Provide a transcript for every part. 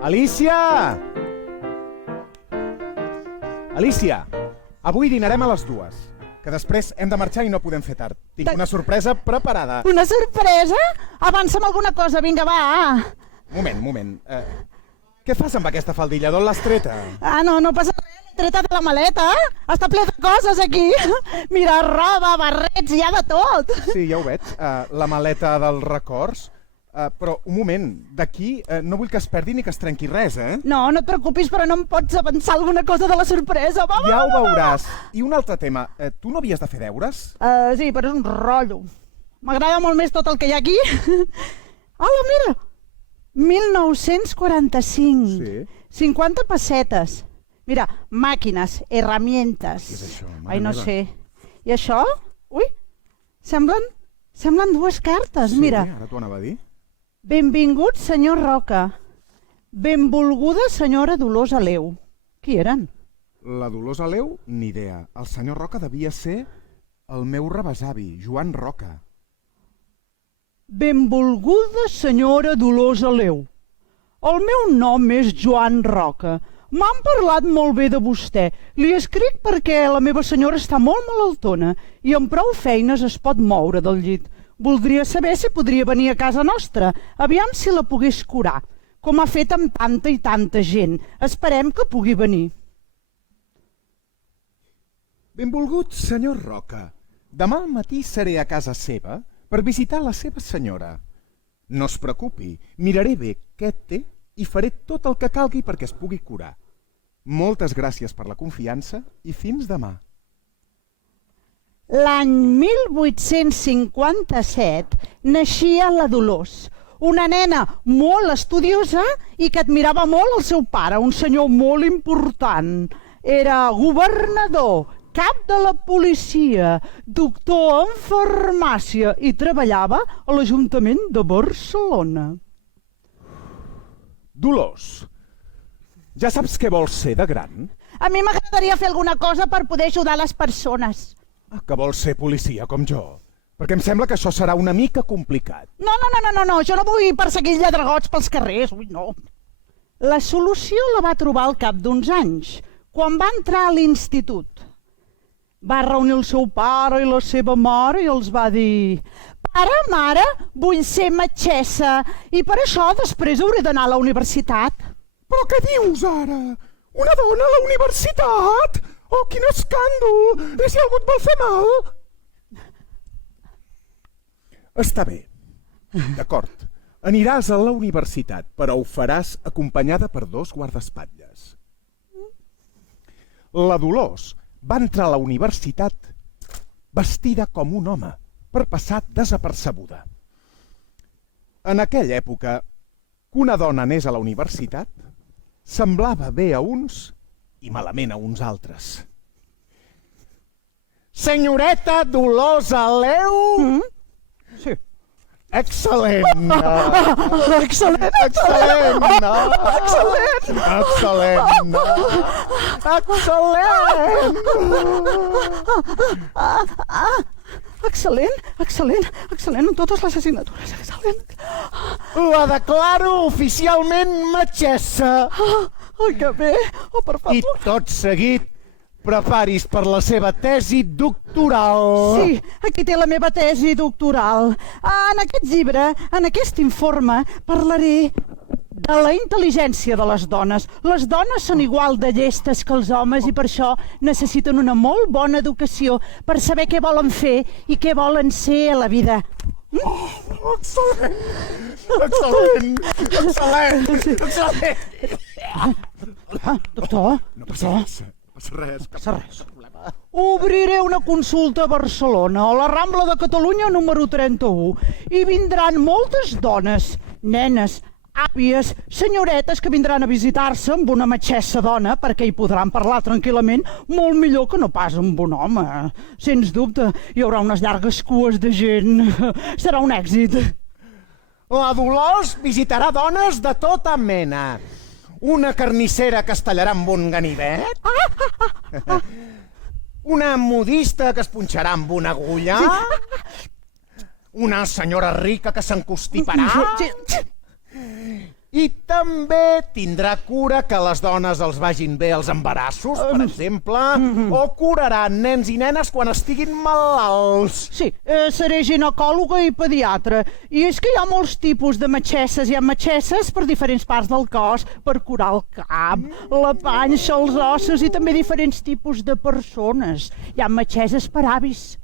Alicia! Alicia, avui dinarem a les 2, que després hem de marxar i no podem fer tard. Tinc una sorpresa preparada. Una sorpresa? Avança'm alguna cosa, vinga, va. Moment. Què fas amb aquesta faldilla? D'on l'has treta? No passa res, l'he treta de la maleta. Està ple de coses aquí. Mira, roba, barrets, hi ha de tot. Sí, ja ho veig. La maleta dels records. Però, un moment, d'aquí no vull que es perdi ni que es trenqui res, eh? No et preocupis, però no em pots avançar alguna cosa de la sorpresa. Va. Ja ho veuràs. I un altre tema. Tu no havies de fer deures? Sí, però és un rotllo. M'agrada molt més tot el que hi ha aquí. Hola, mira! 1945. Sí. 50 pessetes. Mira, màquines, herramientes. Què és això, mare Ai, no meva? sé. I això? Ui, semblen dues cartes, Sí, mira. ara t'ho anava a dir. Benvingut, senyor Roca. Benvolguda, senyora Dolors Aleu. Qui eren? La Dolors Aleu, ni idea. El senyor Roca devia ser el meu rebesavi, Joan Roca. Benvolguda, senyora Dolors Aleu. El meu nom és Joan Roca. M'han parlat molt bé de vostè. Li escric perquè la meva senyora està molt malaltona i amb prou feines es pot moure del llit. Voldria saber si podria venir a casa nostra, aviam si la pogués curar, com ha fet amb tanta i tanta gent. Esperem que pugui venir. Benvolgut, senyor Roca. Demà al matí seré a casa seva per visitar la seva senyora. No es preocupi, miraré bé què té i faré tot el que calgui perquè es pugui curar. Moltes gràcies per la confiança i fins demà. L'any 1857 naixia la Dolors, una nena molt estudiosa i que admirava molt el seu pare, un senyor molt important. Era governador, cap de la policia, doctor en farmàcia i treballava a l'Ajuntament de Barcelona. Dolors, ja saps què vols ser de gran? A mi m'agradaria fer alguna cosa per poder ajudar les persones. Que vols ser policia com jo? Perquè em sembla que això serà una mica complicat. No, jo no vull perseguir lladregots pels carrers, ui, no. La solució la va trobar al cap d'uns anys, quan va entrar a l'institut. Va reunir el seu pare i la seva mare i els va dir: «Pare, mare, vull ser metgessa i per això després hauré d'anar a la universitat». Però què dius ara? Una dona a la universitat? Oh, quin escàndol! I si algú et vol fer mal? Està bé. D'acord. Aniràs a la universitat, però ho faràs acompanyada per 2 guardaespatlles. La Dolors va entrar a la universitat vestida com un home, per passar desapercebuda. En aquella època, que una dona anés a la universitat semblava bé a uns i malament a uns altres. Senyoreta Dolors Aleu? Sí. Excel·lent! Excel·lent! Excel·lent! Excel·lent! Excel·lent! Excel·lent! Excel·lent en totes les assignatures, excel·lent. La declaro oficialment metgessa! Ai, que bé, per I favor. tot seguit preparis per la seva tesi doctoral. Sí, aquí té la meva tesi doctoral. En aquest llibre, en aquest informe, parlaré de la intel·ligència de les dones. Les dones són igual de llestes que els homes i per això necessiten una molt bona educació per saber què volen fer i què volen ser a la vida. Excel·lent! Excel·lent! Excel·lent! Excel·lent! Doctor? No passa res. Passa res. Obriré una consulta a Barcelona, a la Rambla de Catalunya número 31, i vindran moltes dones, nenes, àvies, senyoretes que vindran a visitar-se amb una metgessa dona perquè hi podran parlar tranquil·lament molt millor que no pas amb un home. Sens dubte, hi haurà unes llargues cues de gent. Serà un èxit. La Dolors visitarà dones de tota mena. Una carnissera que es tallarà amb un ganivet. Una modista que es punxarà amb una agulla. Una senyora rica que s'encostiparà. I també tindrà cura que les dones els vagin bé els embarassos, per exemple, o curaran nens i nenes quan estiguin malalts. Sí, seré ginecòloga i pediatra. I és que hi ha molts tipus de metgesses. Hi ha metgesses per diferents parts del cos, per curar el cap, la panxa, els ossos i també diferents tipus de persones. Hi ha metgesses per avis,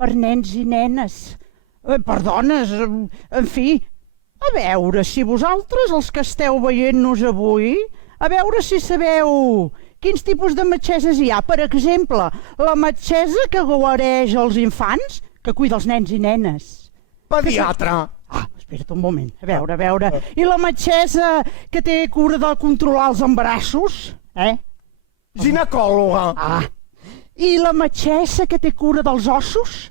per nens i nenes, per dones, en fi. A veure si vosaltres, els que esteu veient-nos avui, a veure si sabeu quins tipus de metgesses hi ha. Per exemple, la metgessa que guareix els infants, que cuida els nens i nenes. Pediatre. Espera't un moment, a veure. I la metgessa que té cura de controlar els embarassos, Ginecòloga. I la metgessa que té cura dels ossos,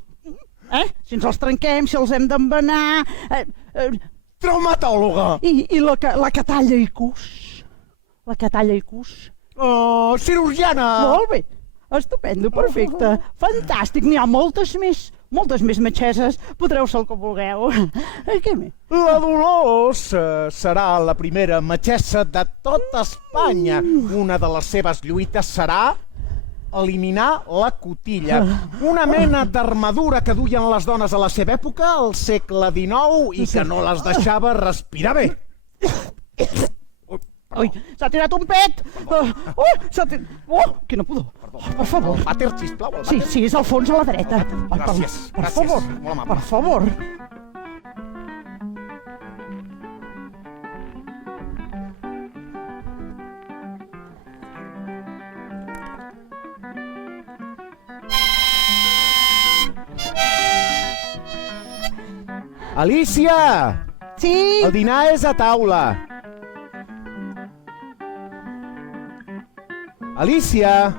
si ens els trenquem, si els hem d'embenar... Traumatòloga. I la que talla i cus. La que talla i cus. Cirurgiana. Molt bé. Estupendo, perfecte. Fantàstic, n'hi ha moltes més metgesses. Podreu ser el que vulgueu. Què més? La Dolors serà la primera metgessa de tot Espanya. Una de les seves lluites serà eliminar la cotilla, una mena d'armadura que duien les dones a la seva època, al segle XIX, i que no les deixava respirar bé. Ui, s'ha tirat un pet! Quina pudor! Per favor. El vàter, sisplau, el vàter. Sí, és al fons a la dreta. Gràcies, Per favor, molt amable. per favor. Alicia! Sí? El dinar és a taula. Alicia!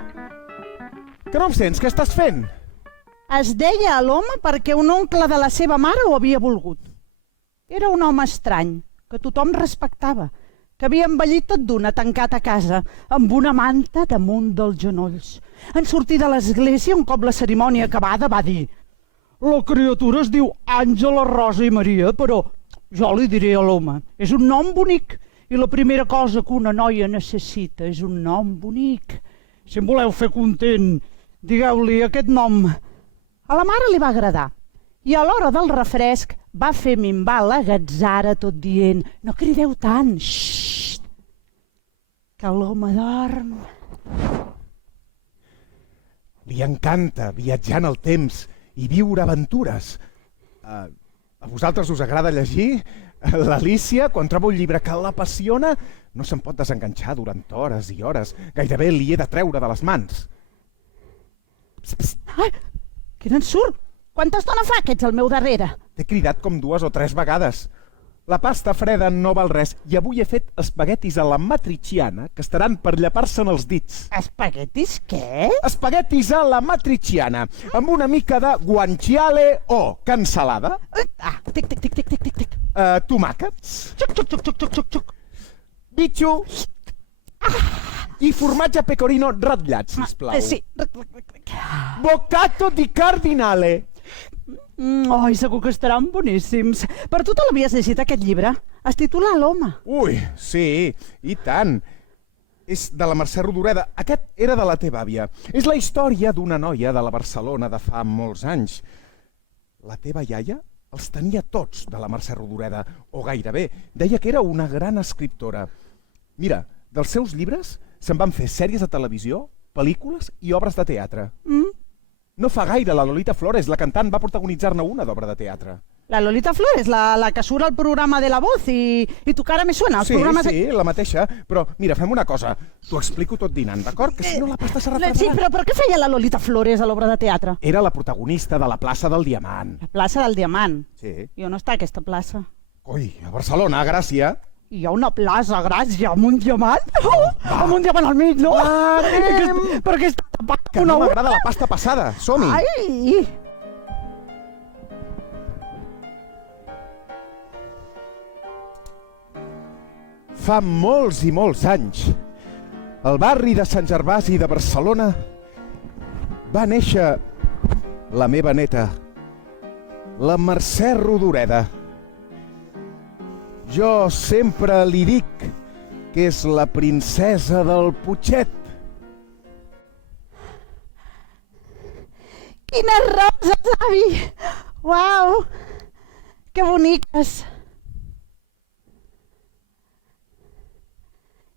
Que no em sents? Què estàs fent? Es deia a l'home perquè un oncle de la seva mare ho havia volgut. Era un home estrany, que tothom respectava, que havia envellit tot d'una, tancat a casa, amb una manta damunt dels genolls. En sortir de l'església, un cop la cerimònia acabada, va dir: la criatura es diu Àngela, Rosa i Maria, però jo li diré a l'home. És un nom bonic, i la primera cosa que una noia necessita és un nom bonic. Si em voleu fer content, digueu-li aquest nom. A la mare li va agradar, i a l'hora del refresc va fer minvar la gatzara tot dient: no crideu tant, xxxt, que l'home dorm. Li encanta viatjar en el temps i viure aventures. A vosaltres us agrada llegir? L'Alícia, quan troba un llibre que l'apassiona, no se'n pot desenganxar durant hores i hores. Gairebé li he de treure de les mans. Ai, quin ensurt! Quanta estona fa que ets al meu darrere? T'he cridat com 2 o 3 vegades. La pasta freda no val res i avui he fet espaguetis a la matriciana que estaran per llepar-se'n els dits. Espaguetis què? Espaguetis a la matriciana, amb una mica de guanciale o cansalada. Tic, tic, tic, tic, tic, tic, tic. Tomàquets. Xuc, xuc, xuc, xuc, xuc, xuc, xuc. Bitxo. I formatge pecorino ratllat, sisplau. Sí. Boccato di cardinale. Ai, segur que estaran boníssims. Per tu te l'havies llegit, aquest llibre? Es titula L'home. Ui, sí, i tant. És de la Mercè Rodoreda. Aquest era de la teva àvia. És la història d'una noia de la Barcelona de fa molts anys. La teva iaia els tenia tots de la Mercè Rodoreda, o gairebé. Deia que era una gran escriptora. Mira, dels seus llibres se'n van fer sèries de televisió, pel·lícules i obres de teatre. No fa gaire la Lolita Flores, la cantant, va protagonitzar-ne una d'obra de teatre. La Lolita Flores, la que surt al programa de La Voz i tu cara me suena. Sí, la mateixa. Però mira, fem una cosa. T'ho explico tot dinant, d'acord? Que si no la pasta serà refredat. Sí, però què feia la Lolita Flores a l'obra de teatre? Era la protagonista de la plaça del Diamant. La plaça del Diamant? Sí. I on està aquesta plaça? Ui, a Barcelona, a Gràcia. Hi ha una plaça, Gràcia, amb un diamant? Amb un diamant al mig, no? Anem! Perquè està tapat Que no m'agrada la pasta passada. Som-hi! Ai! Fa molts i molts anys, al barri de Sant Gervasi de Barcelona va néixer la meva neta, la Mercè Rodoreda. Jo sempre li dic que és la princesa del Putxet. Quines roses, avi! Uau! Que boniques!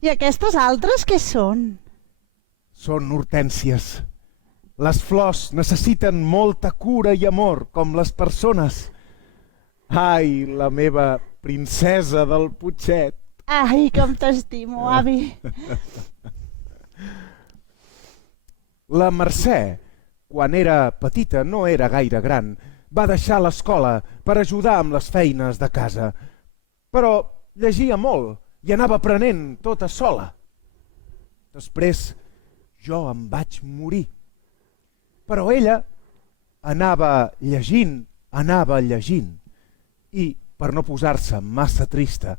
I aquestes altres què són? Són hortènsies. Les flors necessiten molta cura i amor, com les persones. Ai, la meva princesa del Putxet. Ai, com t'estimo, avi! La Mercè, quan era petita, no era gaire gran, va deixar l'escola per ajudar amb les feines de casa. Però llegia molt i anava aprenent tota sola. Després jo em vaig morir. Però ella anava llegint i, per no posar-se massa trista,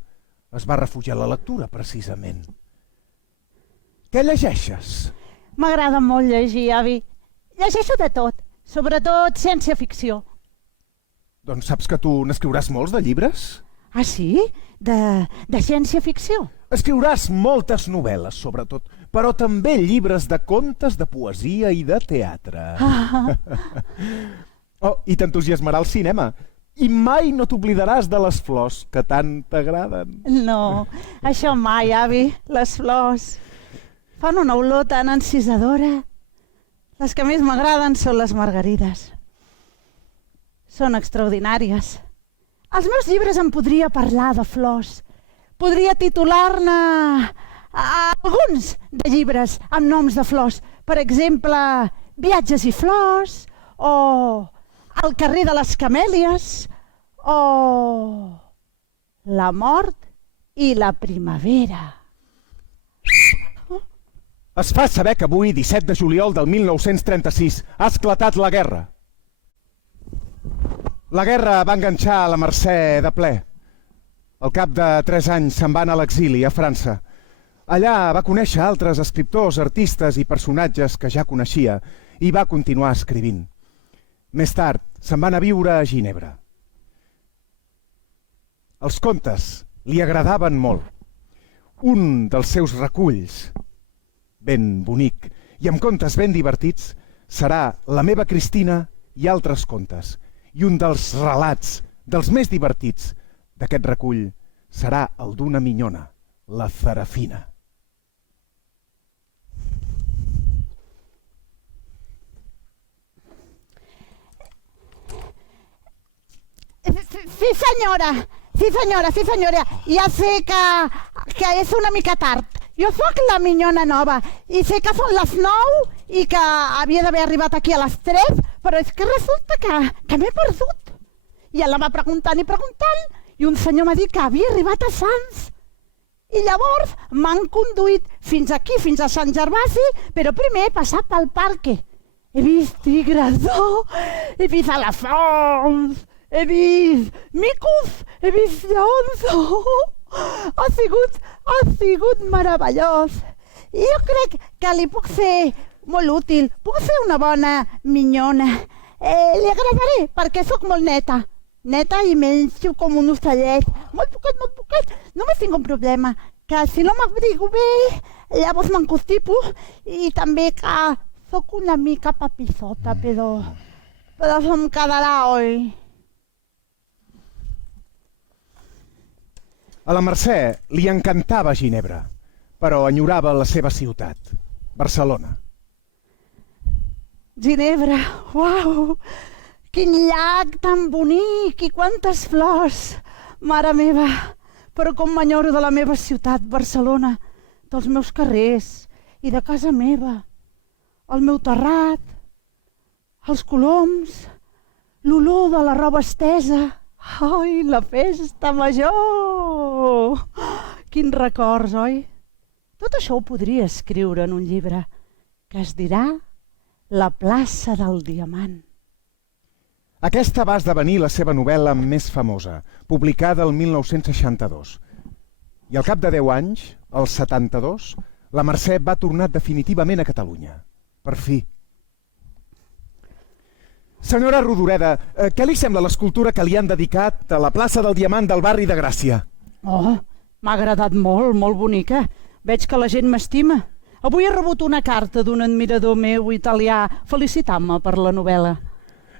es va refugiar a la lectura, precisament. Què llegeixes? M'agrada molt llegir, avi. Llegeixo de tot, sobretot ciència-ficció. Doncs saps que tu n'escriuràs molts de llibres? Ah, sí? De ciència-ficció? Escriuràs moltes novel·les, sobretot, però també llibres de contes, de poesia i de teatre. Oh, i t'entusiasmarà el cinema. I mai no t'oblidaràs de les flors que tant t'agraden. No, això mai, avi, les flors. Fan una olor tan encisadora. Les que més m'agraden són les margarides. Són extraordinàries. Els meus llibres em podria parlar de flors. Podria titular-ne alguns de llibres amb noms de flors. Per exemple, Viatges i flors, o El carrer de les camèlies, o La mort i la primavera. Es fa saber que avui, 17 de juliol del 1936, ha esclatat la guerra. La guerra va enganxar la Mercè de ple. Al cap de 3 anys se'n va anar a l'exili a França. Allà va conèixer altres escriptors, artistes i personatges que ja coneixia i va continuar escrivint. Més tard se'n va anar a viure a Ginebra. Els contes li agradaven molt. Un dels seus reculls, ben bonic i amb contes ben divertits, serà La meva Cristina i altres contes. I un dels relats, dels més divertits, d'aquest recull serà el d'una minyona, la Zarafina. Sí senyora, ja sé que és una mica tard. Jo sóc la minyona nova i sé que són les 9 i que havia d'haver arribat aquí a les 3, però és que resulta que m'he perdut. I ella va preguntant i un senyor m'ha dit que havia arribat a Sants. I llavors m'han conduït fins aquí, fins a Sant Gervasi, però primer he passat pel parque. He vist tigres, he vist elefants, he vist micos, he vist lleons. Ha sigut meravellós. I jo crec que li puc ser molt útil. Puc ser una bona minyona. Li agradaré perquè sóc molt neta. Neta i menjo com un ocellet. Molt poquet. Només tinc un problema, que si no m'abrigo bé, llavors m'encostipo, i també que sóc una mica papissota, però se'm quedarà, oi? A la Mercè li encantava Ginebra, però enyorava la seva ciutat, Barcelona. Ginebra, uau! Quin llac tan bonic i quantes flors! Mare meva, però com m'enyoro de la meva ciutat, Barcelona, dels meus carrers i de casa meva, el meu terrat, els coloms, l'olor de la roba estesa. Ai, la festa major! Quins records, oi? Tot això ho podria escriure en un llibre que es dirà La plaça del Diamant. Aquesta va esdevenir la seva novel·la més famosa, publicada el 1962. I al cap de 10 anys, el 72, la Mercè va tornar definitivament a Catalunya. Per fi. Senyora Rodoreda, què li sembla l'escultura que li han dedicat a la plaça del Diamant del barri de Gràcia? Oh, m'ha agradat molt, molt bonica. Veig que la gent m'estima. Avui he rebut una carta d'un admirador meu italià felicitant-me per la novel·la.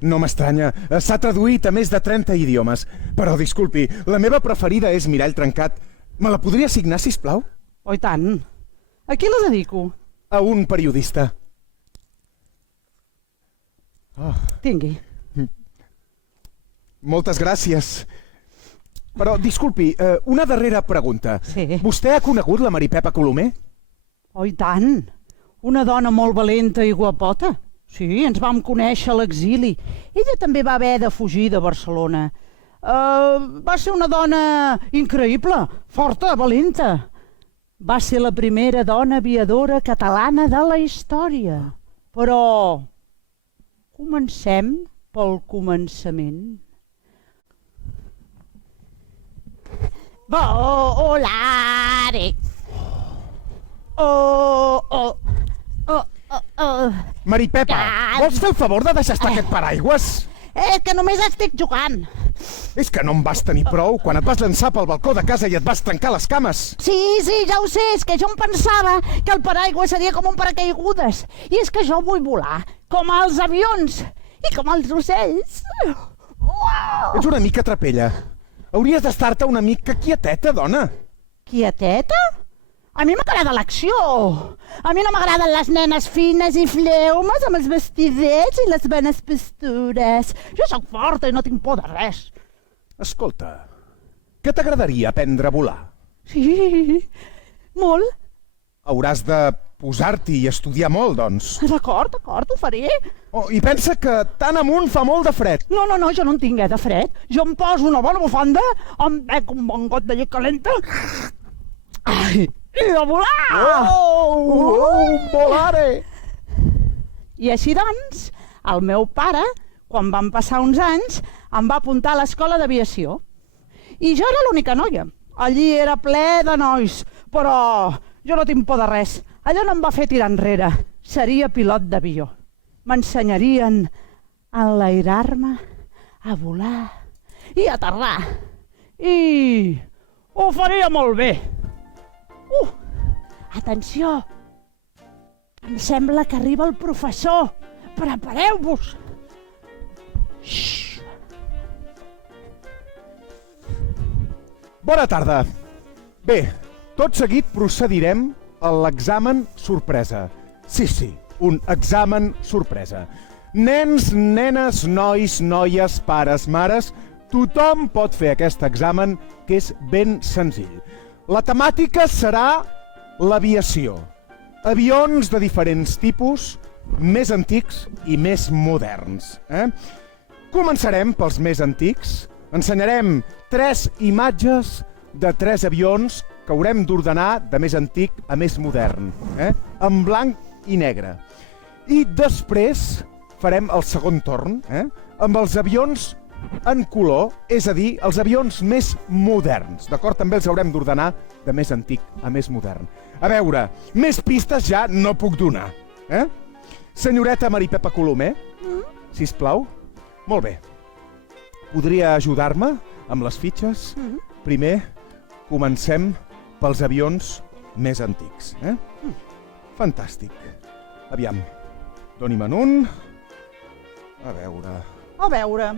No m'estranya, s'ha traduït a més de 30 idiomes. Però disculpi, la meva preferida és Mirall Trencat. Me la podria signar, sisplau? Oh, i tant. A qui la dedico? A un periodista. Oh, Tingui. moltes gràcies. Però, disculpi, una darrera pregunta. Sí. Vostè ha conegut la Maripepa Colomer? Oh, i tant. Una dona molt valenta i guapota. Sí, ens vam conèixer a l'exili. Ella també va haver de fugir de Barcelona. Va ser una dona increïble, forta, valenta. Va ser la primera dona aviadora catalana de la història. Però comencem pel començament. Volare. Maripepa, vols fer el favor de deixar estar aquest paraigües? És que només estic jugant. És que no en vas tenir prou quan et vas llançar pel balcó de casa i et vas trencar les cames. Sí, ja ho sé, és que jo em pensava que el paraigua seria com un paracaigudes. I és que jo vull volar, com els avions i com els ocells. Uau! Ets una mica trapella. Hauries d'estar-te una mica quieteta, dona. Quieteta? A mi m'agrada l'acció. A mi no m'agraden les nenes fines i fleumes amb els vestidets i les bones postures. Jo sóc forta i no tinc por de res. Escolta, què t'agradaria aprendre a volar? Sí, molt. Hauràs de posar-t'hi i estudiar molt, doncs. D'acord, ho faré. Oh, i pensa que tan amunt fa molt de fred. No, jo no en tinc de fred. Jo em poso una bona bufanda, em bec un bon got de llet calenta i a volar! Volare! I així doncs, el meu pare, quan van passar uns anys, em va apuntar a l'escola d'aviació. I jo era l'única noia. Allí era ple de nois, però jo no tinc por de res. Allò no em va fer tirar enrere. Seria pilot d'avió. M'ensenyarien a enlairar-me, a volar i a aterrar. I ho faria molt bé. Atenció! Em sembla que arriba el professor. Prepareu-vos! Bona tarda. Bé, tot seguit procedirem a l'examen sorpresa. Sí, un examen sorpresa. Nens, nenes, nois, noies, pares, mares, tothom pot fer aquest examen, que és ben senzill. La temàtica serà l'aviació. Avions de diferents tipus, més antics i més moderns. Començarem pels més antics. Ensenyarem 3 imatges de 3 avions que haurem d'ordenar de més antic a més modern, en blanc i negre. I després farem el segon torn, amb els avions en color, és a dir, els avions més moderns, d'acord? També els haurem d'ordenar de més antic a més modern. A veure, més pistes ja no puc donar. Senyoreta Maripepa Colomer, sisplau. Molt bé. Podria ajudar-me amb les fitxes? Primer, comencem pels avions més antics. Fantàstic. Aviam, doni'm un. A veure...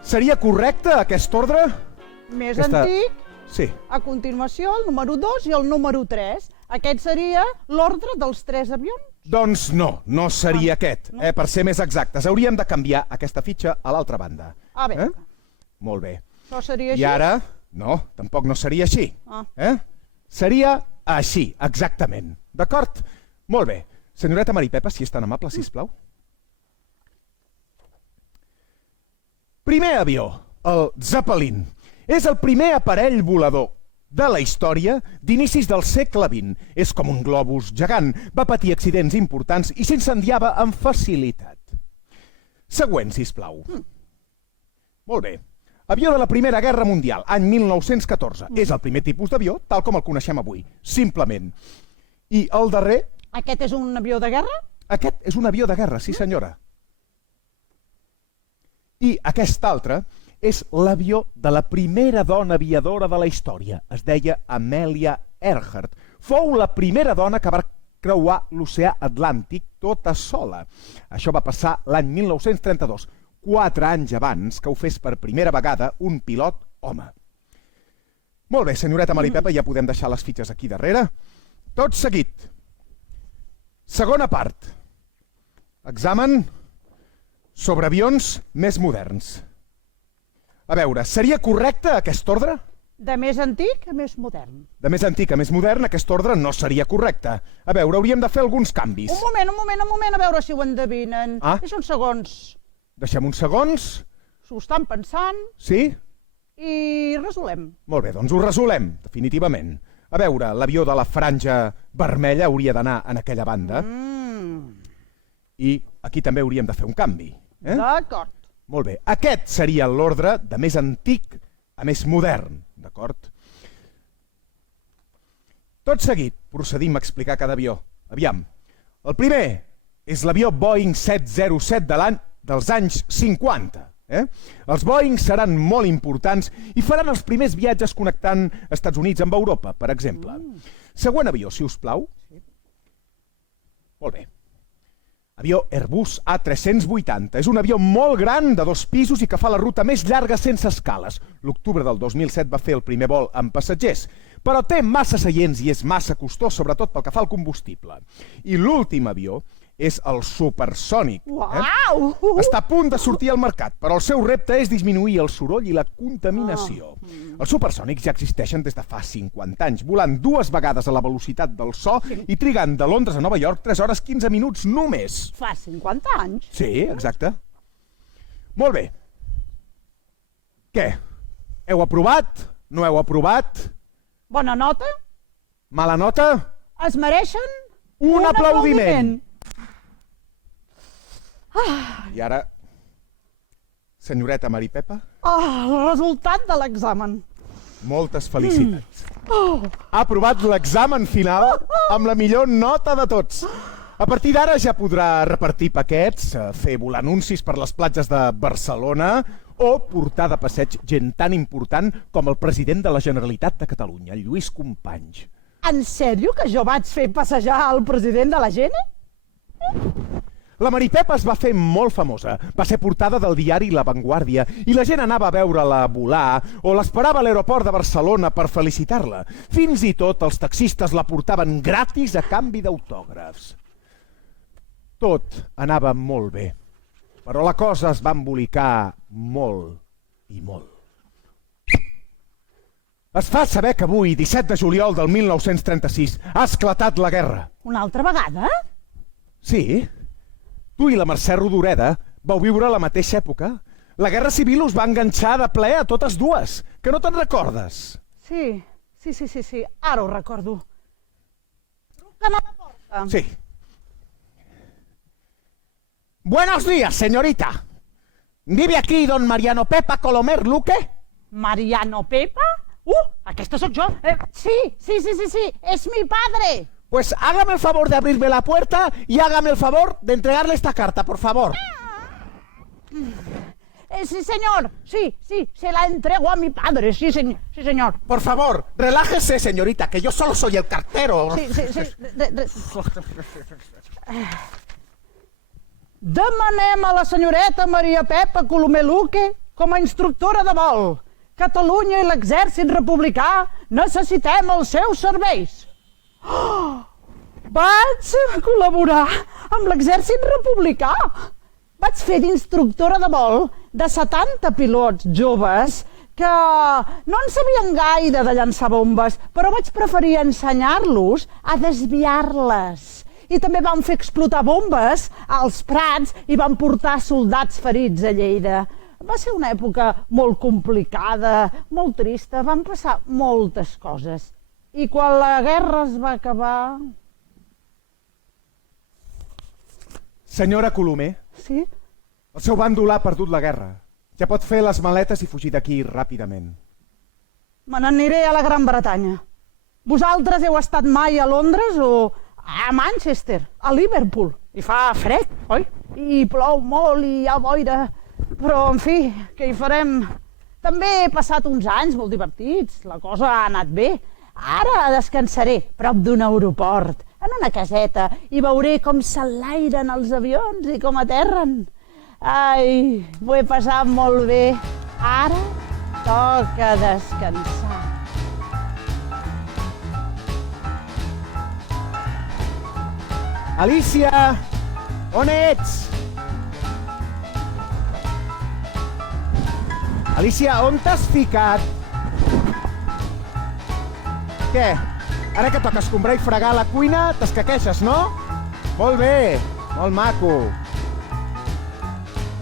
Seria correcte aquest ordre? Més antic, Sí. a continuació el número 2 i el número 3. Aquest seria l'ordre dels 3 avions. Doncs no seria aquest. Per ser més exactes, hauríem de canviar aquesta fitxa a l'altra banda. A veure. Molt bé. Això seria així? I ara, no, tampoc no seria així. Seria així, exactament. D'acord? Molt bé. Senyoreta Maripepa, si és tan amable, sisplau. Primer avió, el Zeppelin. És el primer aparell volador de la història d'inicis del segle XX. És com un globus gegant. Va patir accidents importants i s'incendiava amb facilitat. Següent, sisplau. Molt bé. Avió de la Primera Guerra Mundial, any 1914. És el primer tipus d'avió, tal com el coneixem avui. Simplement. I el darrer... Aquest és un avió de guerra? Aquest és un avió de guerra, sí senyora. I aquest altre és l'avió de la primera dona aviadora de la història. Es deia Amelia Earhart. Fou la primera dona que va creuar l'oceà Atlàntic tota sola. Això va passar l'any 1932, 4 anys abans que ho fes per primera vegada un pilot home. Molt bé, senyoreta Maripepa, ja podem deixar les fitxes aquí darrere. Tot seguit. Segona part. Examen sobre avions més moderns. A veure, seria correcte aquest ordre? De més antic a més modern. De més antic a més modern, aquest ordre no seria correcte. A veure, hauríem de fer alguns canvis. Un moment, a veure si ho endevinen. Deixa uns segons. Deixem uns segons. S'ho estan pensant. Sí? I resolem. Molt bé, doncs ho resolem, definitivament. A veure, l'avió de la franja vermella hauria d'anar en aquella banda. I aquí també hauríem de fer un canvi. D'acord. Molt bé, aquest seria l'ordre de més antic a més modern, d'acord? Tot seguit, procedim a explicar cada avió. Aviam, el primer és l'avió Boeing 707 dels anys 50. Els Boeing seran molt importants i faran els primers viatges connectant Estats Units amb Europa, per exemple. Següent avió, si us plau. Molt bé. Avió Airbus A380. És un avió molt gran, de 2 pisos i que fa la ruta més llarga sense escales. L'octubre del 2007 va fer el primer vol amb passatgers, però té massa seients i és massa costós, sobretot pel que fa al combustible. I l'últim avió és el supersònic. Uau! Està a punt de sortir al mercat, però el seu repte és disminuir el soroll i la contaminació. Els supersònics ja existeixen des de fa 50 anys, volant 2 vegades a la velocitat del so i trigant de Londres a Nova York 3 hores 15 minuts només. Fa 50 anys? Sí, exacte. Molt bé. Què? Heu aprovat? No heu aprovat? Bona nota? Mala nota? Es mereixen un aplaudiment. I ara, senyoreta Maripepa? El resultat de l'examen. Moltes felicitats. Ha aprovat l'examen final amb la millor nota de tots. A partir d'ara ja podrà repartir paquets, fer volar anuncis per les platges de Barcelona o portar de passeig gent tan important com el president de la Generalitat de Catalunya, Lluís Companys. En sèrio que jo vaig fer passejar el president de la gent? La Maripepa es va fer molt famosa. Va ser portada del diari La Vanguardia i la gent anava a veure-la volar o l'esperava a l'aeroport de Barcelona per felicitar-la. Fins i tot els taxistes la portaven gratis a canvi d'autògrafs. Tot anava molt bé, però la cosa es va embolicar molt i molt. Es fa saber que avui, 17 de juliol del 1936, ha esclatat la guerra. Una altra vegada? Sí. Tu i la Mercè Rodoreda vau viure a la mateixa època. La Guerra Civil us va enganxar de ple a totes dues, que no te'n recordes? Sí, ara ho recordo. Truquen a la porta. Sí. Buenos días, señorita. ¿Vive aquí don Mariano Pepa Colomer Luque? Mariano Pepa? Aquesta sóc jo. Sí, és mi padre. Pues hágame el favor de abrirme la puerta y hágame el favor de entregarle esta carta, por favor. Sí, señor. Sí, se la entrego a mi padre. Sí, señor. Por favor, relájese, señorita, que yo solo soy el cartero. Sí. Demanem a la senyoreta Maria Pepa Colomer Luque com a instructora de vol. Catalunya i l'exèrcit republicà necessitem els seus serveis. Vaig col·laborar amb l'exèrcit republicà. Vaig fer d'instructora de vol de 70 pilots joves que no en sabien gaire de llançar bombes, però vaig preferir ensenyar-los a desviar-les. I també vam fer explotar bombes als prats i vam portar soldats ferits a Lleida. Va ser una època molt complicada, molt trista, van passar moltes coses. I quan la guerra es va acabar... Senyora Colomer. Sí? El seu bàndol ha perdut la guerra. Ja pot fer les maletes i fugir d'aquí ràpidament. Me n'aniré a la Gran Bretanya. Vosaltres heu estat mai a Londres o a Manchester, a Liverpool? I fa fred, oi? I plou molt i hi ha boira. Però, en fi, què hi farem? També he passat uns anys molt divertits, la cosa ha anat bé. Ara descansaré prop d'un aeroport, en una caseta, i veuré com s'enlairen els avions i com aterren. Ai, ho he passat molt bé. Ara toca descansar. Alicia! On ets? Alicia, on t'has ficat? Què? Ara que toca escombrar i fregar la cuina, t'escaqueixes, no? Molt bé, molt maco.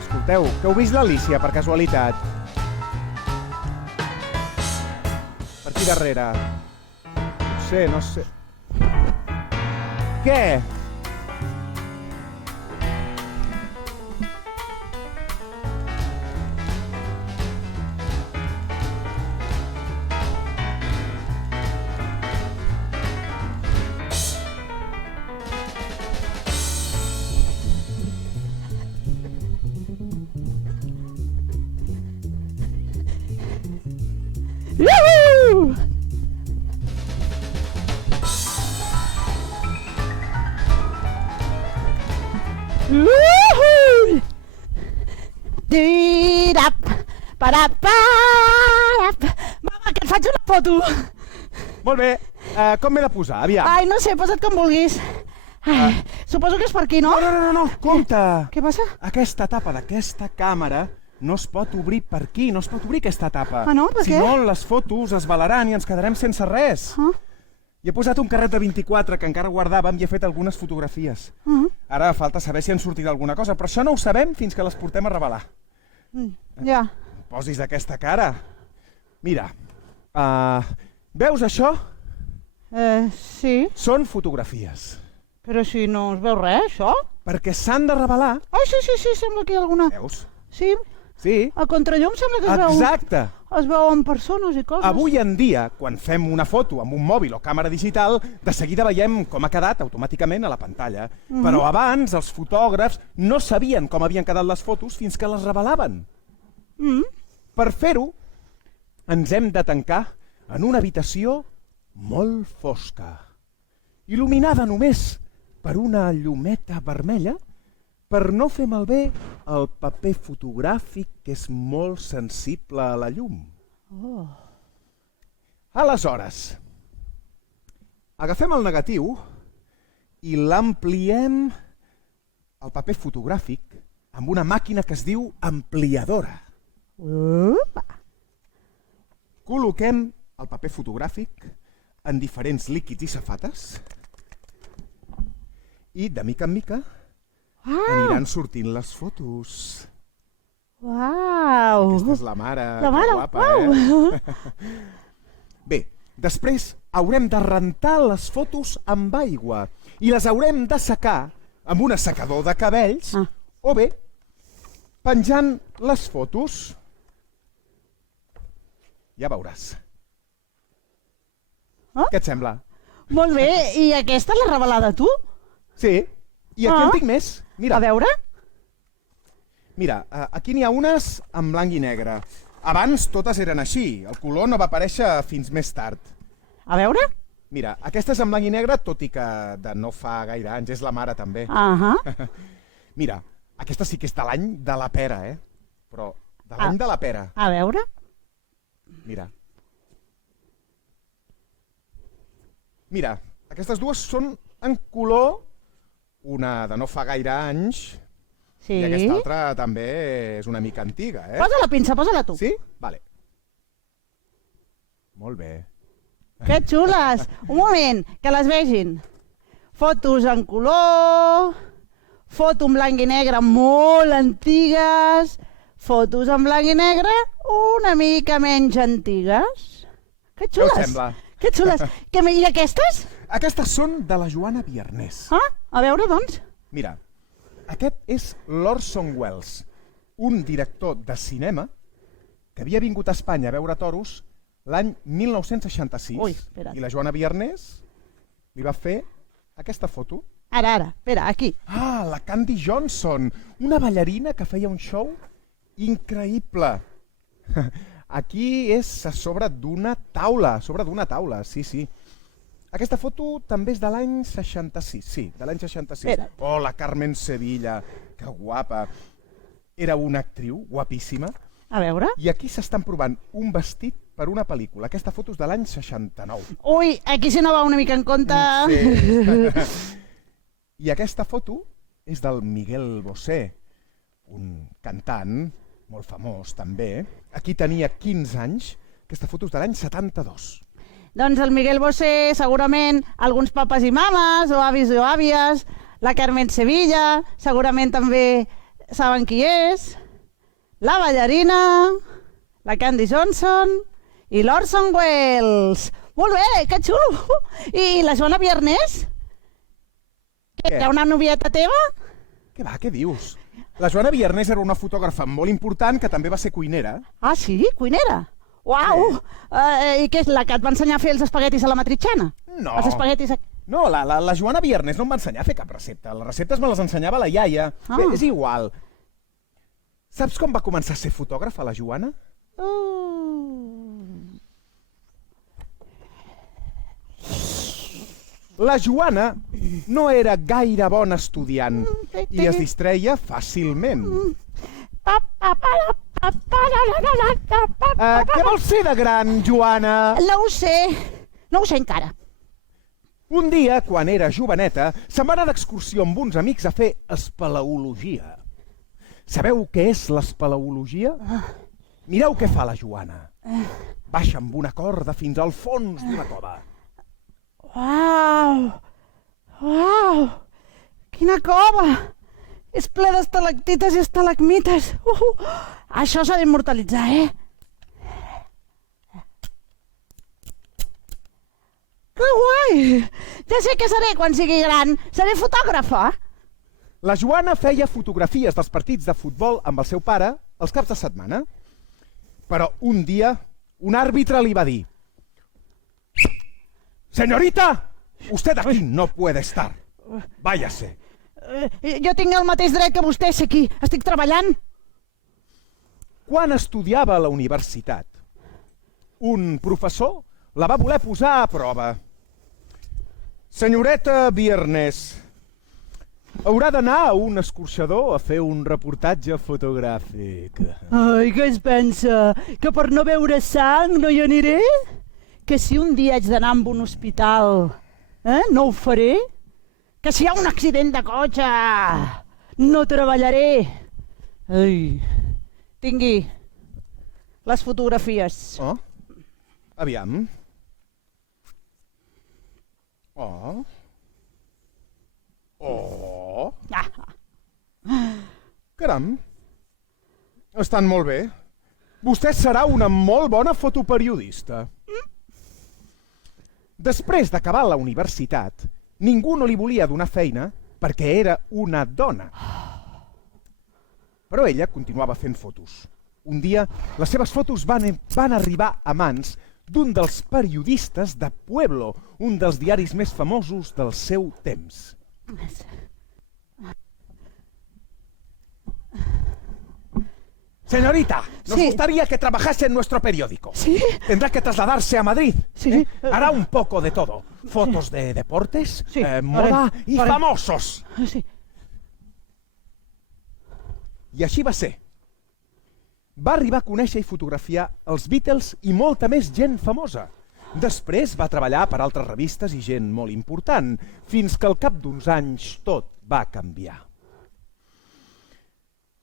Escolteu, que heu vist l'Alicia, per casualitat? Per aquí darrere. No sé. Què? Iuhu! Iuhu! Dirap, paraparap. Mama, que et faig una foto. Molt bé. Com m'he de posar? Aviam. Ai, no sé, posa't com vulguis. Ai, suposo que és per aquí, no? No, compte. Què passa? Aquesta tapa d'aquesta càmera no es pot obrir per aquí, no es pot obrir aquesta tapa. Ah, no? Per què? Si no, les fotos es balaran i ens quedarem sense res. Ah. Hi he posat un carret de 24 que encara guardàvem i he fet algunes fotografies. Ara falta saber si han sortit alguna cosa, però això no ho sabem fins que les portem a revelar. Ja. No posis aquesta cara. Mira, veus això? Sí, Són fotografies. però si no es veu res, això. Perquè s'han de revelar. Ai, sí, sembla que hi ha alguna... Veus? Sí, Sí. a contrallum sembla que Exacte. es veuen persones i coses. Avui en dia, quan fem una foto amb un mòbil o càmera digital, de seguida veiem com ha quedat automàticament a la pantalla. Però abans els fotògrafs no sabien com havien quedat les fotos fins que les revelaven. Per fer-ho, ens hem de tancar en una habitació molt fosca, il·luminada només per una llumeta vermella, per no fer malbé el paper fotogràfic, que és molt sensible a la llum. Aleshores, agafem el negatiu i l'ampliem, el paper fotogràfic, amb una màquina que es diu ampliadora. Col·loquem el paper fotogràfic en diferents líquids i safates i, de mica en mica, aniran sortint les fotos. Uau! Aquesta és la mare, La mare, que guapa, uau! Bé, després haurem de rentar les fotos amb aigua i les haurem de secar amb un assecador de cabells o bé penjant les fotos. Ja veuràs. Què et sembla? Molt bé, i aquesta l'has revelada tu? Sí, i aquí en tinc més. Mira. A veure? Mira, aquí n'hi ha unes en blanc i negre. Abans totes eren així, el color no va aparèixer fins més tard. A veure? Mira, aquesta és en blanc i negre, tot i que de no fa gaire anys, és la mare també. Mira, aquesta sí que és de l'any de la pera, Però de l'any de la pera. A veure? Mira. Mira, aquestes dues són en color, una de no fa gaire anys, Sí. i aquesta altra també és una mica antiga, Posa la pinça, posa-la tu. Sí? Vale. Molt bé. Que xules! Un moment, que les vegin. Fotos en color, foto en blanc i negre molt antigues, fotos en blanc i negre una mica menys antigues. Que Què us xules! sembla? Que xules! I aquestes? Aquestes són de la Joana Biernès. A veure, doncs. Mira, aquest és l'Orson Welles, un director de cinema que havia vingut a Espanya a veure toros l'any 1966. Ui, espera't. I la Joana Biernès li va fer aquesta foto. Ara, espera, aquí. La Candy Johnson, una ballarina que feia un show increïble. Aquí és a sobre d'una taula, sí. Aquesta foto també és de l'any 66, sí, de l'any 66. Era. Oh, la Carmen Sevilla, que guapa. Era una actriu guapíssima. A veure. I aquí s'estan provant un vestit per una pel·lícula. Aquesta foto és de l'any 69. Ui, aquí si no va una mica en compte. Sí. I aquesta foto és del Miguel Bosé, un cantant molt famós també. Aquí tenia 15 anys. Aquesta foto és de l'any 72. Doncs el Miguel Bosé, segurament alguns papes i mames, o avis o àvies, la Carmen Sevilla, segurament també saben qui és, la ballarina, la Candy Johnson i l'Orson Welles. Molt bé, que xulo! I la Joana Biernés? Què? Era una novieta teva? Què va, què dius? La Joana Biernés era una fotògrafa molt important que també va ser cuinera. Ah, sí? Cuinera? Uau! I què és, la que et va ensenyar a fer els espaguetis a la matriciana? No. Els espaguetis... No, la Joana Biernés no em va ensenyar a fer cap recepta. Les receptes me les ensenyava la iaia. Bé, és igual. Saps com va començar a ser fotògrafa, la Joana? La Joana no era gaire bona estudiant i es distreia fàcilment. Què vols ser de gran, Joana? No ho sé encara. Un dia, quan era joveneta, se'n va anar d'excursió amb uns amics a fer espeleologia. Sabeu què és l'espeleologia? Mireu què fa la Joana. Baixa amb una corda fins al fons d'una cova. Uau! Uau! Quina cova! És ple d'estalactites i estalagmites. Això s'ha d'immortalitzar, eh? Que guai! Ja sé què seré quan sigui gran. Seré fotògrafa. La Joana feia fotografies dels partits de futbol amb el seu pare els caps de setmana. Però un dia, un àrbitre li va dir: «Señorita, usted aquí no puede estar. Váyase». Jo tinc el mateix dret que vostè, sé aquí. Estic treballant. Quan estudiava a la universitat, un professor la va voler posar a prova. «Senyoreta Biernés, haurà d'anar a un escorxador a fer un reportatge fotogràfic». Ai, què es pensa? Que per no veure sang no hi aniré? Que si un dia haig d'anar a un hospital, no ho faré? Que si hi ha un accident de cotxe, no treballaré. Ai, tingui les fotografies. Oh, aviam. Oh. Oh. Caram. Estan molt bé. Vostè serà una molt bona fotoperiodista. Després d'acabar la universitat, ningú no li volia donar feina perquè era una dona. Però ella continuava fent fotos. Un dia, les seves fotos van arribar a mans d'un dels periodistes de Pueblo, un dels diaris més famosos del seu temps. Señorita, nos gustaría que trabajase en nuestro periódico. ¿Sí? Tendrá que trasladarse a Madrid. Sí. Hará un poco de todo. Fotos de deportes, Sí. moda y Farem. famosos. Sí. I així va ser. Va arribar a conèixer i fotografiar els Beatles i molta més gent famosa. Després va treballar per altres revistes i gent molt important, fins que al cap d'uns anys tot va canviar.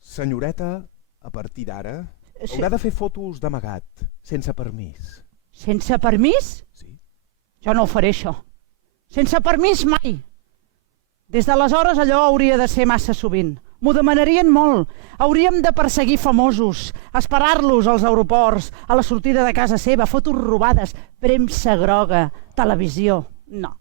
Senyoreta, a partir d'ara, haurà de fer fotos d'amagat, sense permís. Sense permís? Sí. Jo no ho faré, això. Sense permís, mai. Des d'aleshores allò hauria de ser massa sovint. M'ho demanarien molt. Hauríem de perseguir famosos, esperar-los als aeroports, a la sortida de casa seva, fotos robades, premsa groga, televisió. No,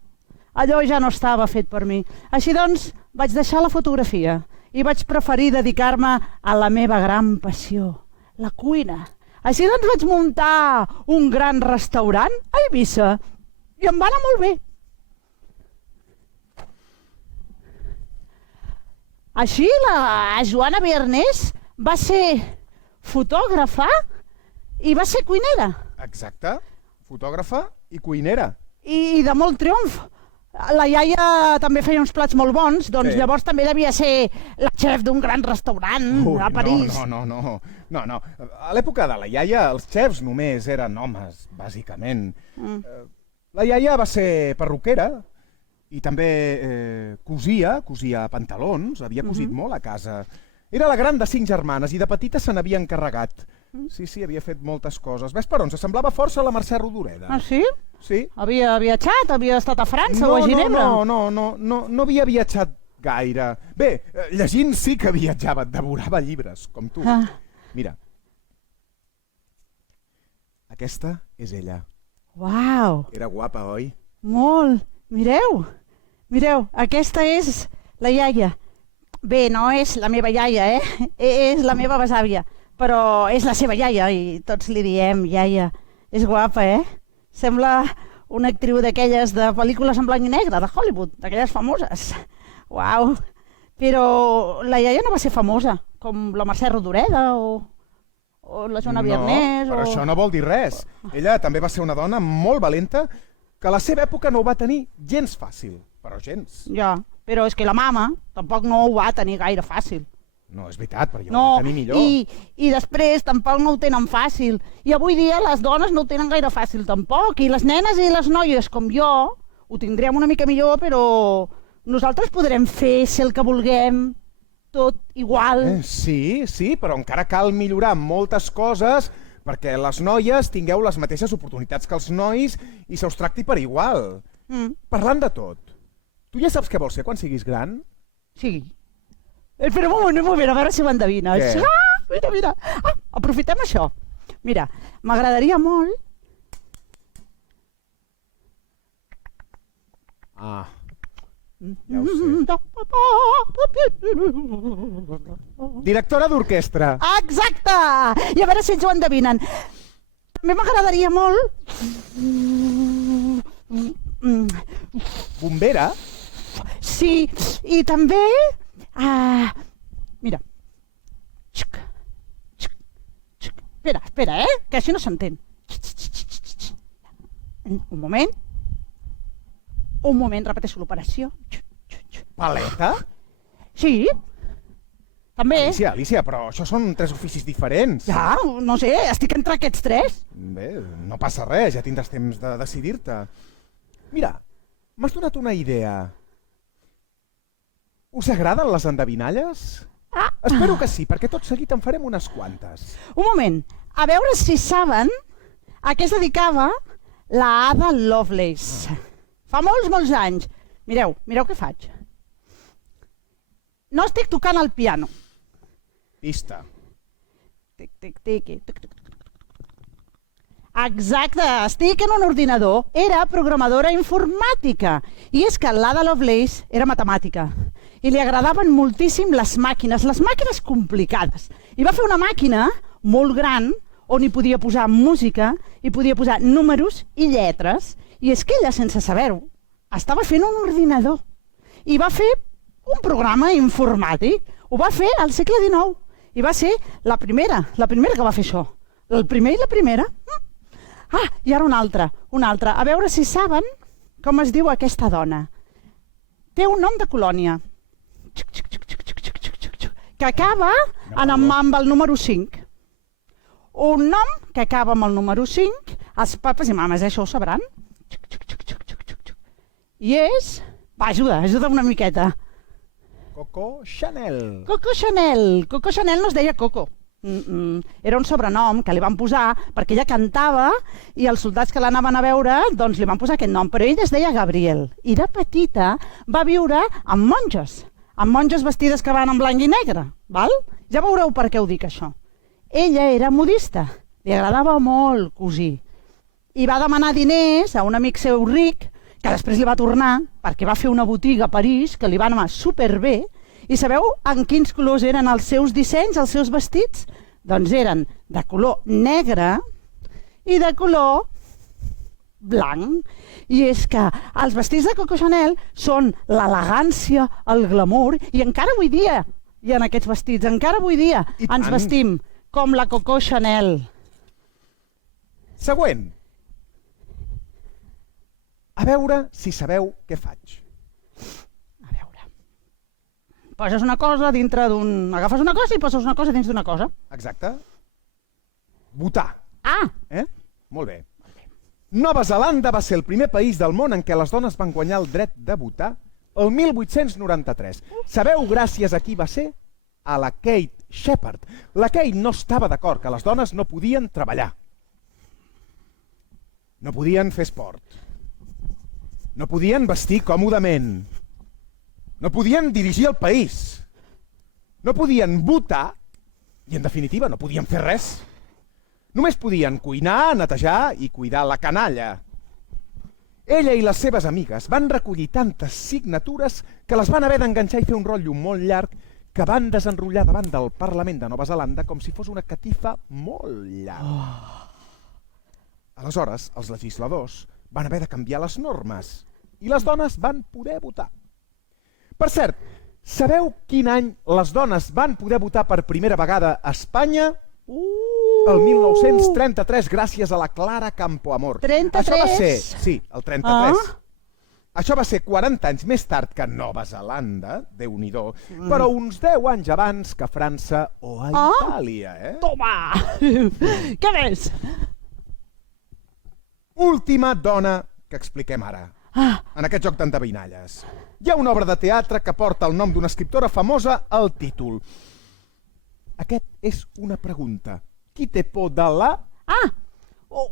allò ja no estava fet per mi. Així doncs, vaig deixar la fotografia i vaig preferir dedicar-me a la meva gran passió, la cuina. Així doncs vaig muntar un gran restaurant a Eivissa i em va anar molt bé. Així la Joana Biernés va ser fotògrafa I va ser cuinera. Exacte, fotògrafa i cuinera. I de molt triomf. La iaia també feia uns plats molt bons, doncs Sí. llavors també devia ser la xef d'un gran restaurant a París. No. A l'època de la iaia, els xefs només eren homes, bàsicament. La iaia va ser perruquera i també cosia pantalons, havia cosit molt a casa. Era la gran de 5 germanes i de petita se n'havia encarregat. Sí, havia fet moltes coses. Ves per on? S'assemblava força a la Mercè Rodoreda. Ah, sí? Sí. Havia viatjat? Havia estat a França o a Ginebra? No havia viatjat gaire. Bé, llegint sí que viatjava, devorava llibres, com tu. Mira. Aquesta és ella. Uau, Era guapa, oi? molt. Mireu, aquesta és la iaia. Bé, no és la meva iaia, és la meva besàvia, però és la seva iaia i tots li diem iaia. És guapa, Sembla una actriu d'aquelles de pel·lícules en blanc i negre, de Hollywood, d'aquelles famoses. Uau, però la iaia no va ser famosa, com la Mercè Rodoreda o la Joana Viernès. Però això no vol dir res. Ella també va ser una dona molt valenta que a la seva època no ho va tenir gens fàcil, però gens. Ja, però és que la mama tampoc no ho va tenir gaire fàcil. No, és veritat, però ja ho va tenir millor. I després tampoc no ho tenen fàcil. I avui dia les dones no ho tenen gaire fàcil tampoc. I les nenes i les noies com jo ho tindrem una mica millor, però nosaltres podrem fer el que vulguem, tot igual. Sí, però encara cal millorar moltes coses perquè les noies tingueu les mateixes oportunitats que els nois i se us tracti per igual. Parlant de tot, tu ja saps què vols ser quan siguis gran? Sí. Espera un moment, a veure si ho endevines. Què? Mira. Aprofitem això. Mira, m'agradaria molt... Ja ho sé. Directora d'orquestra. Exacte! I a veure si ens ho endevinen. També m'agradaria molt... Bombera? Sí, i també... mira. Espera, que així no s'entén. Un moment, repeteixo l'operació. Paleta? Sí, també. Alicia, però això són 3 oficis diferents. Ja, no sé, estic entre aquests 3. Bé, no passa res, ja tindràs temps de decidir-te. Mira, m'has donat una idea. Us agraden les endevinalles? Espero que sí, perquè tot seguit en farem unes quantes. Un moment, a veure si saben a què es dedicava la Ada Lovelace. Fa molts anys. Mireu què faig. No estic tocant el piano. Pista. Tic. Exacte, estic en un ordinador. Era programadora informàtica. I és que l'Ada Lovelace era matemàtica. I li agradaven moltíssim les màquines complicades. I va fer una màquina molt gran on hi podia posar música, hi podia posar números i lletres. I és que ella, sense saber-ho, estava fent un ordinador. I va fer un programa informàtic. Ho va fer al segle XIX. I va ser la primera que va fer això. El primer i la primera. I ara una altra. A veure si saben com es diu aquesta dona. Té un nom de colònia. Que acaba amb el número 5. Un nom que acaba amb el número 5. Els papes i mames, això ho sabran. I és... Va, ajuda una miqueta. Coco Chanel. Coco Chanel no es deia Coco. Era un sobrenom que li van posar perquè ella cantava i els soldats que l'anaven a veure doncs li van posar aquest nom, però ella es deia Gabriel i de petita va viure amb monges vestides que van en blanc i negre, val? Ja veureu per què ho dic això. Ella era modista, li agradava molt cosir i va demanar diners a un amic seu ric que després li va tornar perquè va fer una botiga a París que li va anar superbé. I sabeu en quins colors eren els seus dissenys, els seus vestits? Doncs eren de color negre i de color blanc. I és que els vestits de Coco Chanel són l'elegància, el glamour, i encara avui dia hi ha aquests vestits, encara avui dia ens vestim com la Coco Chanel. Següent. A veure si sabeu què faig. A veure. Poses una cosa dintre d'un... Agafes una cosa i poses una cosa dins d'una cosa. Exacte. Votar. Ah! Molt bé. Nova Zelanda va ser el primer país del món en què les dones van guanyar el dret de votar el 1893. Sabeu gràcies a qui va ser? A la Kate Shepherd. La Kate no estava d'acord que les dones no podien treballar. No podien fer esport. No podien vestir còmodament. No podien dirigir el país. No podien votar i, en definitiva, no podien fer res. Només podien cuinar, netejar i cuidar la canalla. Ella i les seves amigues van recollir tantes signatures que les van haver d'enganxar i fer un rotllo molt llarg que van desenrotllar davant del Parlament de Nova Zelanda com si fos una catifa molt llarga. Aleshores, els legisladors van haver de canviar les normes i les dones van poder votar. Per cert, sabeu quin any les dones van poder votar per primera vegada a Espanya? El 1933, gràcies a la Clara Campoamor. 33? Això va ser, sí, el 33. Això va ser 40 anys més tard que Nova Zelanda, Déu-n'hi-do, però uns 10 anys abans que França o a Itàlia, Toma! Què més? Última dona que expliquem ara, en aquest joc d'endevinalles. Hi ha una obra de teatre que porta el nom d'una escriptora famosa al títol. Aquest és una pregunta. Qui té por de la...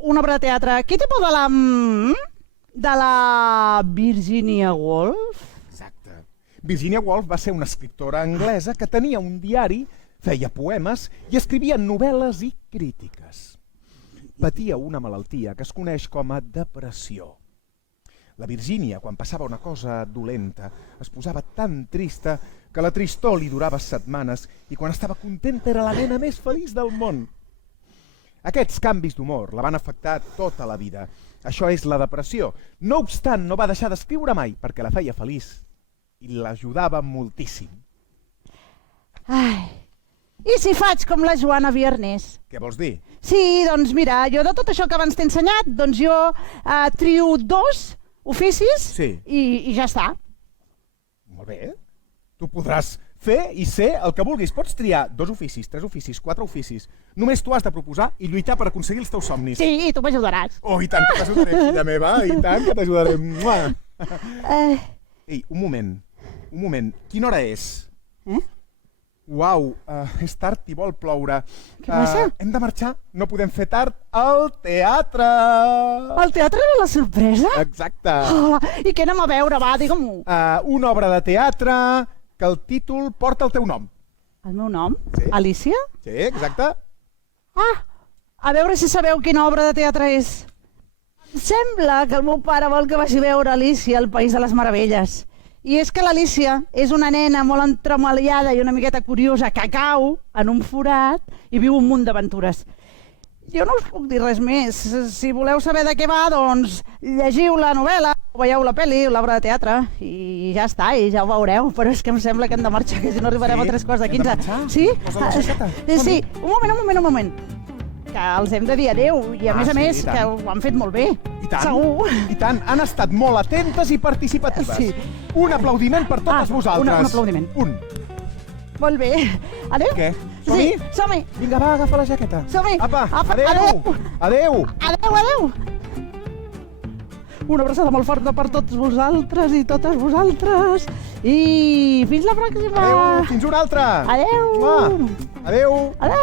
Una obra de teatre. Qui té por de la... de la Virginia Woolf? Exacte. Virginia Woolf va ser una escriptora anglesa que tenia un diari, feia poemes i escrivia novel·les i crítiques. Patia una malaltia que es coneix com a depressió. La Virginia, quan passava una cosa dolenta, es posava tan trista que la tristor li durava setmanes i quan estava contenta era la nena més feliç del món. Aquests canvis d'humor la van afectar tota la vida. Això és la depressió. No obstant, no va deixar d'escriure mai perquè la feia feliç i l'ajudava moltíssim. I si faig com la Joana Viernes? Què vols dir? Sí, doncs mira, jo de tot això que abans t'he ensenyat, doncs jo trio 2 oficis i ja està. Molt bé. Tu podràs fer i ser el que vulguis. Pots triar 2 oficis, 3 oficis, 4 oficis. Només tu has de proposar i lluitar per aconseguir els teus somnis. Sí, i tu m'ajudaràs. Oh, i tant que t'ajudaré, filla meva, i tant que t'ajudaré. Ei, un moment. Quina hora és? Uau, és tard i vol ploure. Què passa? Hem de marxar, no podem fer tard al teatre. El teatre era la sorpresa? Exacte. I què anem a veure, va, digue-m'ho. Una obra de teatre que el títol porta el teu nom. El meu nom? Sí. Alicia? Sí, exacte. A veure si sabeu quina obra de teatre és. Em sembla que el meu pare vol que vagi a veure Alicia al País de les Meravelles. I és que l'Alicia és una nena molt entremaliada i una miqueta curiosa que cau en un forat i viu un munt d'aventures. Jo no us puc dir res més. Si voleu saber de què va, doncs llegiu la novel·la, o veieu la pel·li, l'obra de teatre, i ja està, i ja ho veureu. Però és que em sembla que hem de marxar, que si no arribarem a 3:15. Sí? Sí, un moment. Que els hem de dir adeu, i a més, que ho han fet molt bé. I tant, segur. I tant, han estat molt atentes i participatives. Sí. Un aplaudiment per totes vosaltres. Un aplaudiment. Molt bé. Adeu? Què? Som-hi? Sí, som-hi. Vinga, va, agafa la jaqueta. Som-hi. Apa, Adeu. Adeu. Adeu. Una abraçada molt forta per tots vosaltres i totes vosaltres. I fins la pròxima. Adeu, fins una altra. Adeu. Adeu. Adeu.